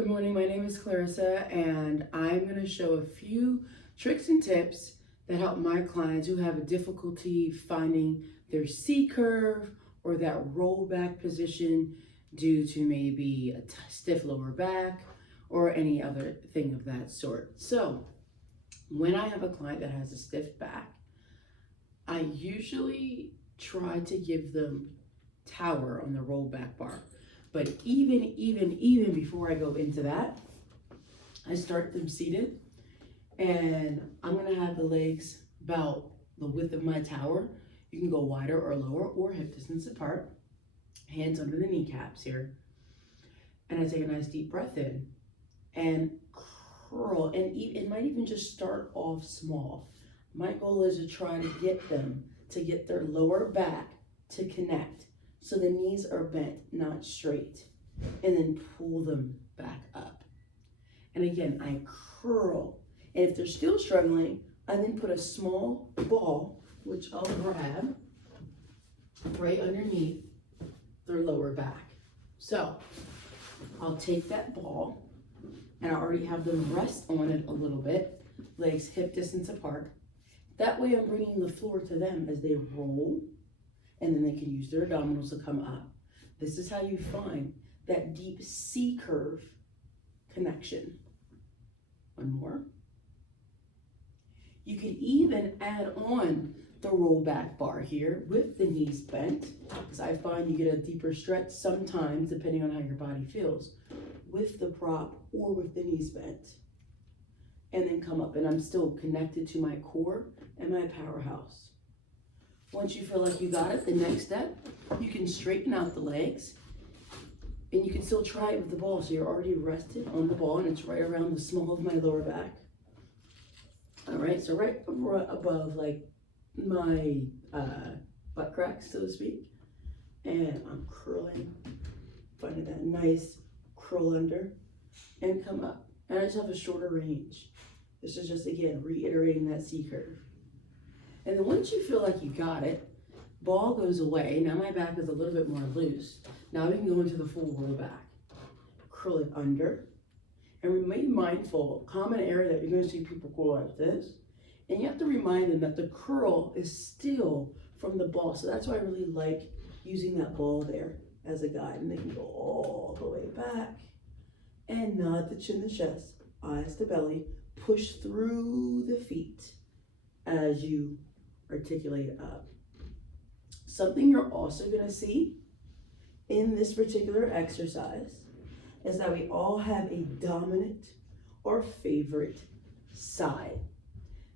Good morning, my name is Clarissa and I'm going to show a few tricks and tips that help my clients who have a difficulty finding their C curve or that roll back position due to maybe a stiff lower back or any other thing of that sort. So when I have a client that has a stiff back, I usually try to give them tower on the roll back bar. But even before I go into that, I start them seated and I'm gonna have the legs about the width of my tower. You can go wider or lower or hip distance apart. Hands under the kneecaps here. And I take a nice deep breath in and curl, and it might even just start off small. My goal is to try to get them to get their lower back to connect. So the knees are bent, not straight, and then pull them back up. And again, I curl. And if they're still struggling, I then put a small ball, which I'll grab right underneath their lower back. So I'll take that ball, and I already have them rest on it a little bit, legs hip distance apart. That way I'm bringing the floor to them as they roll, and then they can use their abdominals to come up. This is how you find that deep C curve connection. One more. You can even add on the roll back bar here with the knees bent, because I find you get a deeper stretch sometimes depending on how your body feels, with the prop or with the knees bent. And then come up, and I'm still connected to my core and my powerhouse. Once you feel like you got it, the next step, you can straighten out the legs, and you can still try it with the ball. So you're already rested on the ball, and it's right around the small of my lower back. All right, so right above like my butt cracks, so to speak. And I'm curling, finding that nice curl under, and come up. And I just have a shorter range. This is just, again, reiterating that C curve. And then once you feel like you got it, ball goes away. Now my back is a little bit more loose. Now we can go into the full roll back. Curl it under. And remain mindful, common error that you're going to see people go like this. And you have to remind them that the curl is still from the ball. So that's why I really like using that ball there as a guide. And they can go all the way back. And nod the chin to chest, eyes to belly. Push through the feet as you articulate up. Something you're also going to see in this particular exercise is that we all have a dominant or favorite side.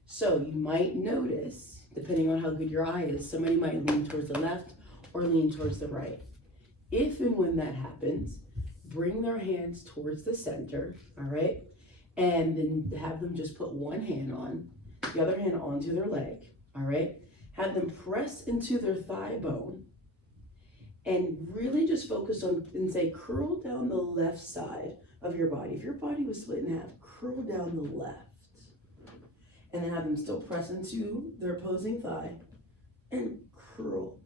So you might notice, depending on how good your eye is, somebody might lean towards the left or lean towards the right. If and when that happens, bring their hands towards the center, all right? And then have them just put one hand on, the other hand onto their leg, all right? Have them press into their thigh bone and really just focus on, and say, curl down the left side of your body. If your body was split in half, curl down the left. And then have them still press into their opposing thigh and curl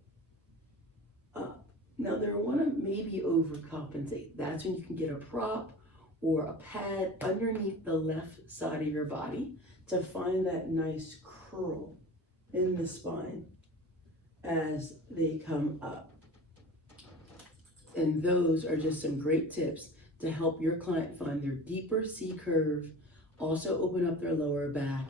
up. Now they'll want to maybe overcompensate. That's when you can get a prop or a pad underneath the left side of your body to find that nice curl in the spine as they come up. And those are just some great tips to help your client find their deeper C curve, also open up their lower back,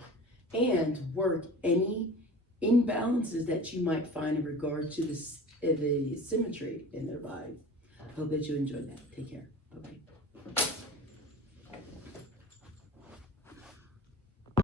and work any imbalances that you might find in regard to the symmetry in their body. I hope that you enjoyed that. Take care. Bye-bye.